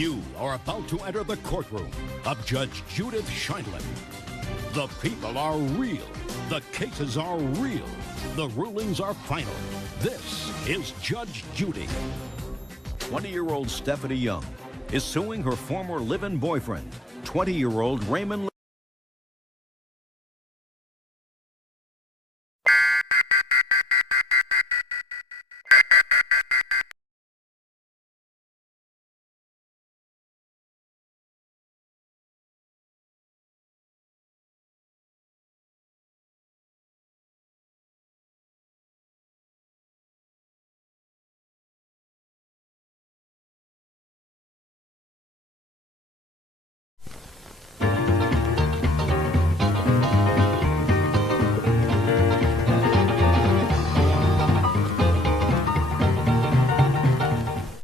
You are about to enter the courtroom of Judge Judith Scheindlin. The people are real. The cases are real. The rulings are final. This is Judge Judy. 20-year-old Stephanie Young is suing her former live-in boyfriend, 20-year-old Raymond